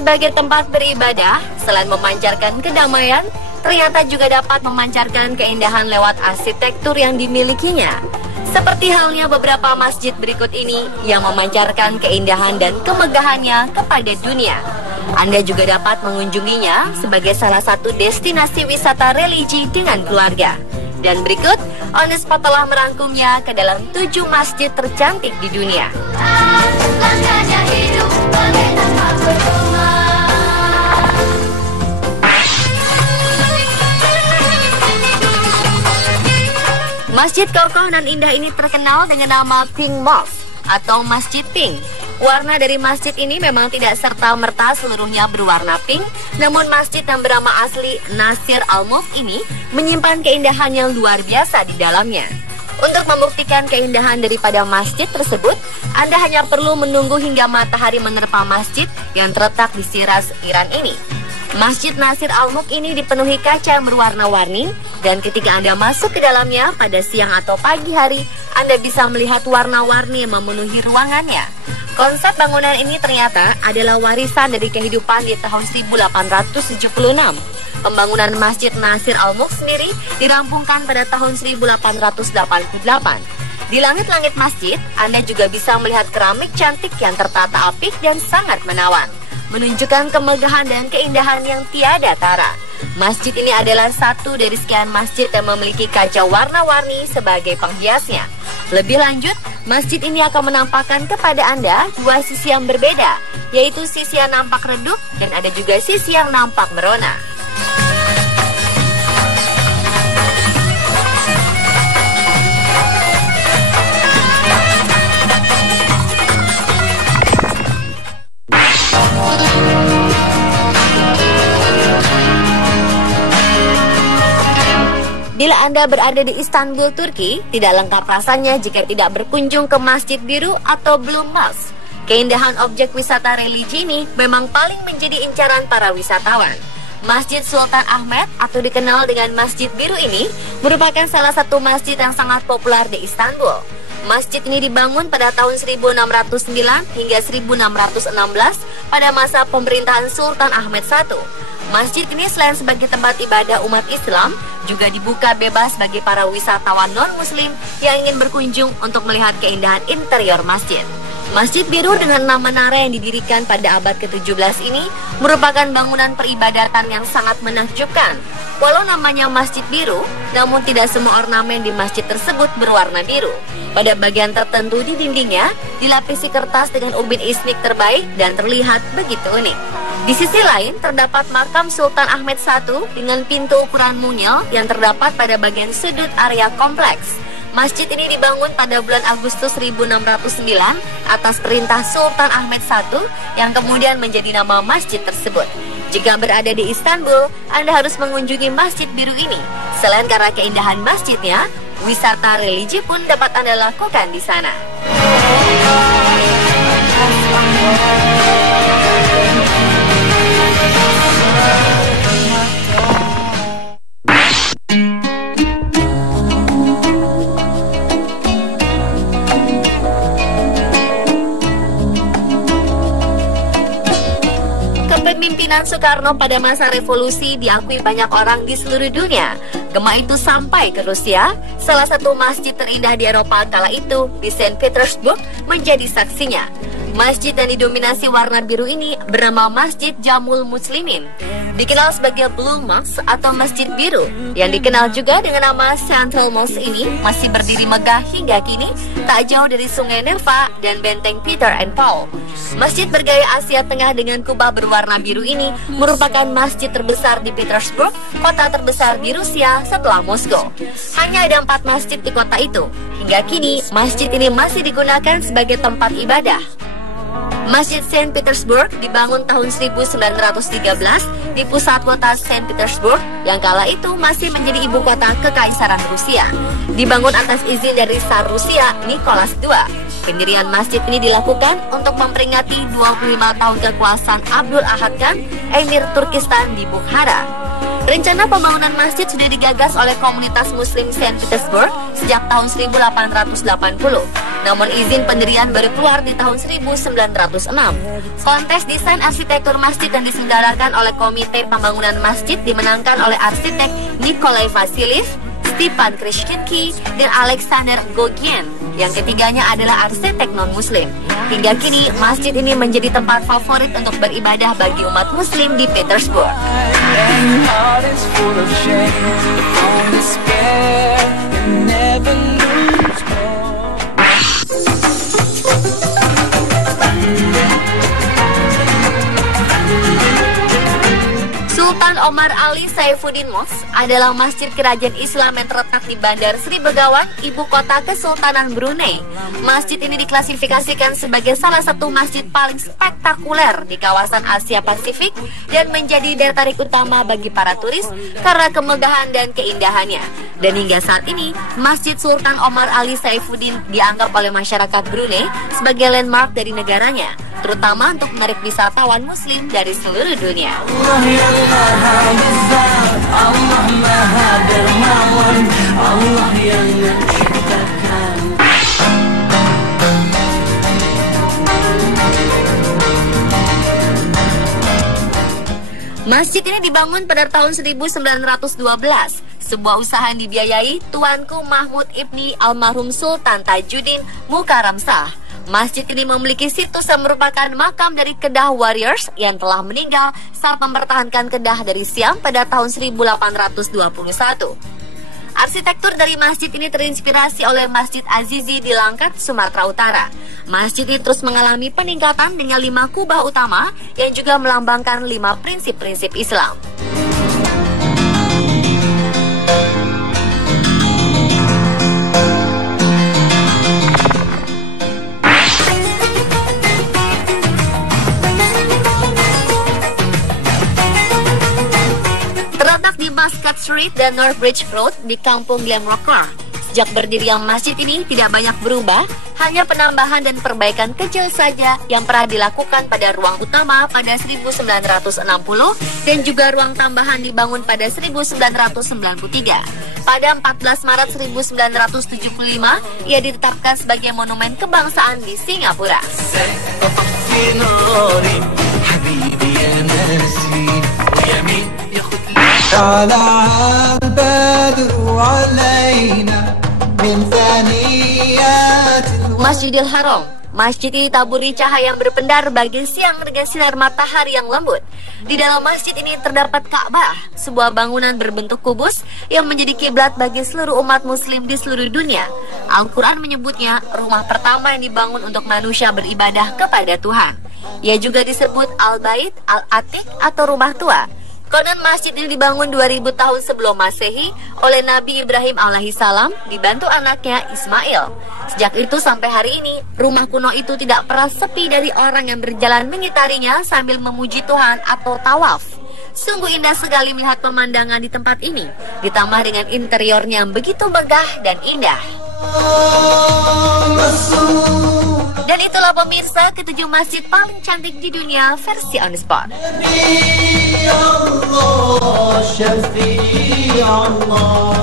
sebagai tempat beribadah, selain memancarkan kedamaian, ternyata juga dapat memancarkan keindahan lewat arsitektur yang dimilikinya. Seperti halnya beberapa masjid berikut ini yang memancarkan keindahan dan kemegahannya kepada dunia. Anda juga dapat mengunjunginya sebagai salah satu destinasi wisata religi dengan keluarga. Dan berikut, On The Spot telah merangkumnya ke dalam 7 masjid tercantik di dunia. Masjid kokoh dan indah ini terkenal dengan nama Pink Mosque atau Masjid Pink. Warna dari masjid ini memang tidak serta-merta seluruhnya berwarna pink, namun masjid yang bernama asli Nasir Al-Mulk ini menyimpan keindahan yang luar biasa di dalamnya. Untuk membuktikan keindahan daripada masjid tersebut, Anda hanya perlu menunggu hingga matahari menerpa masjid yang terletak di Shiraz, Iran ini. Masjid Nasir Al-Mulk ini dipenuhi kaca yang berwarna-warni, dan ketika Anda masuk ke dalamnya pada siang atau pagi hari, Anda bisa melihat warna-warni yang memenuhi ruangannya. Konsep bangunan ini ternyata adalah warisan dari kehidupan di tahun 1876. Pembangunan Masjid Nasir Al-Mulk sendiri dirampungkan pada tahun 1888. Di langit-langit masjid, Anda juga bisa melihat keramik cantik yang tertata apik dan sangat menawan, menunjukkan kemegahan dan keindahan yang tiada tara. Masjid ini adalah satu dari sekian masjid yang memiliki kaca warna-warni sebagai penghiasnya. Lebih lanjut, masjid ini akan menampakkan kepada Anda dua sisi yang berbeda, yaitu sisi yang nampak redup dan ada juga sisi yang nampak merona. Bila Anda berada di Istanbul, Turki, tidak lengkap rasanya jika tidak berkunjung ke Masjid Biru atau Blue Mosque. Keindahan objek wisata religi ini memang paling menjadi incaran para wisatawan. Masjid Sultan Ahmet atau dikenal dengan Masjid Biru ini merupakan salah satu masjid yang sangat populer di Istanbul. Masjid ini dibangun pada tahun 1609 hingga 1616 pada masa pemerintahan Sultan Ahmet I. Masjid ini selain sebagai tempat ibadah umat Islam, juga dibuka bebas bagi para wisatawan non-muslim yang ingin berkunjung untuk melihat keindahan interior masjid. Masjid Biru dengan nama menara yang didirikan pada abad ke-17 ini merupakan bangunan peribadatan yang sangat menakjubkan. Walau namanya Masjid Biru, namun tidak semua ornamen di masjid tersebut berwarna biru. Pada bagian tertentu di dindingnya dilapisi kertas dengan ubin ismik terbaik dan terlihat begitu unik. Di sisi lain terdapat makam Sultan Ahmet I dengan pintu ukuran mungil yang terdapat pada bagian sudut area kompleks. Masjid ini dibangun pada bulan Agustus 1609 atas perintah Sultan Ahmet I yang kemudian menjadi nama masjid tersebut. Jika berada di Istanbul, Anda harus mengunjungi Masjid Biru ini. Selain karena keindahan masjidnya, wisata religi pun dapat Anda lakukan di sana. Kepemimpinan Soekarno pada masa revolusi diakui banyak orang di seluruh dunia. Gema itu sampai ke Rusia. Salah satu masjid terindah di Eropa kala itu, di Saint Petersburg, menjadi saksinya. Masjid yang didominasi warna biru ini bernama Masjid Jamul Muslimin. Dikenal sebagai Blue Mosque atau Masjid Biru, yang dikenal juga dengan nama Central Mosque ini masih berdiri megah hingga kini, tak jauh dari Sungai Neva dan benteng Peter and Paul. Masjid bergaya Asia Tengah dengan kubah berwarna biru ini merupakan masjid terbesar di Petersburg, kota terbesar di Rusia setelah Moskow. Hanya ada 4 masjid di kota itu. Hingga kini, masjid ini masih digunakan sebagai tempat ibadah. Masjid Saint Petersburg dibangun tahun 1913 di pusat kota Saint Petersburg yang kala itu masih menjadi ibu kota Kekaisaran Rusia. Dibangun atas izin dari Tsar Rusia Nicholas II. Pendirian masjid ini dilakukan untuk memperingati 25 tahun kekuasaan Abdul Ahad Khan, Emir Turkistan di Bukhara. Rencana pembangunan masjid sudah digagas oleh komunitas Muslim Saint Petersburg sejak tahun 1880. Namun izin pendirian baru keluar di tahun 1906. Kontes desain arsitektur masjid yang diselenggarakan oleh Komite Pembangunan Masjid dimenangkan oleh arsitek Nikolai Vasiliev, Stepan Krishkinski, dan Alexander Gogien. Yang ketiganya adalah arsitek non-muslim. Hingga kini, masjid ini menjadi tempat favorit untuk beribadah bagi umat muslim di Petersburg. Sultan Omar Ali Saifuddin Mosque adalah masjid kerajaan Islam yang terletak di Bandar Sri Begawan, ibu kota Kesultanan Brunei. Masjid ini diklasifikasikan sebagai salah satu masjid paling spektakuler di kawasan Asia Pasifik dan menjadi daya tarik utama bagi para turis karena kemegahan dan keindahannya. Dan hingga saat ini, Masjid Sultan Omar Ali Saifuddin dianggap oleh masyarakat Brunei sebagai landmark dari negaranya, terutama untuk menarik wisatawan muslim dari seluruh dunia. Masjid ini dibangun pada tahun 1912, sebuah usaha yang dibiayai Tuanku Mahmud Ibni almarhum Sultan Tajuddin Mukarramsah. Masjid ini memiliki situs yang merupakan makam dari Kedah Warriors yang telah meninggal saat mempertahankan Kedah dari Siam pada tahun 1821. Arsitektur dari masjid ini terinspirasi oleh Masjid Azizi di Langkat, Sumatera Utara. Masjid ini terus mengalami peningkatan dengan 5 kubah utama yang juga melambangkan 5 prinsip-prinsip Islam. Di Muscat Street dan Northbridge Road di Kampung Glamrocker. Sejak berdirinya masjid ini tidak banyak berubah, hanya penambahan dan perbaikan kecil saja yang pernah dilakukan pada ruang utama pada 1960 dan juga ruang tambahan dibangun pada 1993. Pada 14 Maret 1975, ia ditetapkan sebagai monumen kebangsaan di Singapura. Masjidil Haram. Masjid ini taburi cahaya yang berpendar bagi siang dengan sinar matahari yang lembut. Di dalam masjid ini terdapat Ka'bah, sebuah bangunan berbentuk kubus yang menjadi kiblat bagi seluruh umat muslim di seluruh dunia. Al-Quran menyebutnya rumah pertama yang dibangun untuk manusia beribadah kepada Tuhan. Ia juga disebut Al-Bait, Al-Atiq atau rumah tua. Konon masjid ini dibangun 2000 tahun sebelum Masehi oleh Nabi Ibrahim alaihissalam dibantu anaknya Ismail. Sejak itu sampai hari ini, rumah kuno itu tidak pernah sepi dari orang yang berjalan mengitarinya sambil memuji Tuhan atau tawaf. Sungguh indah sekali melihat pemandangan di tempat ini, ditambah dengan interiornya yang begitu megah dan indah. Dan itulah pemirsa ke-7 masjid paling cantik di dunia versi On The Spot. Allah,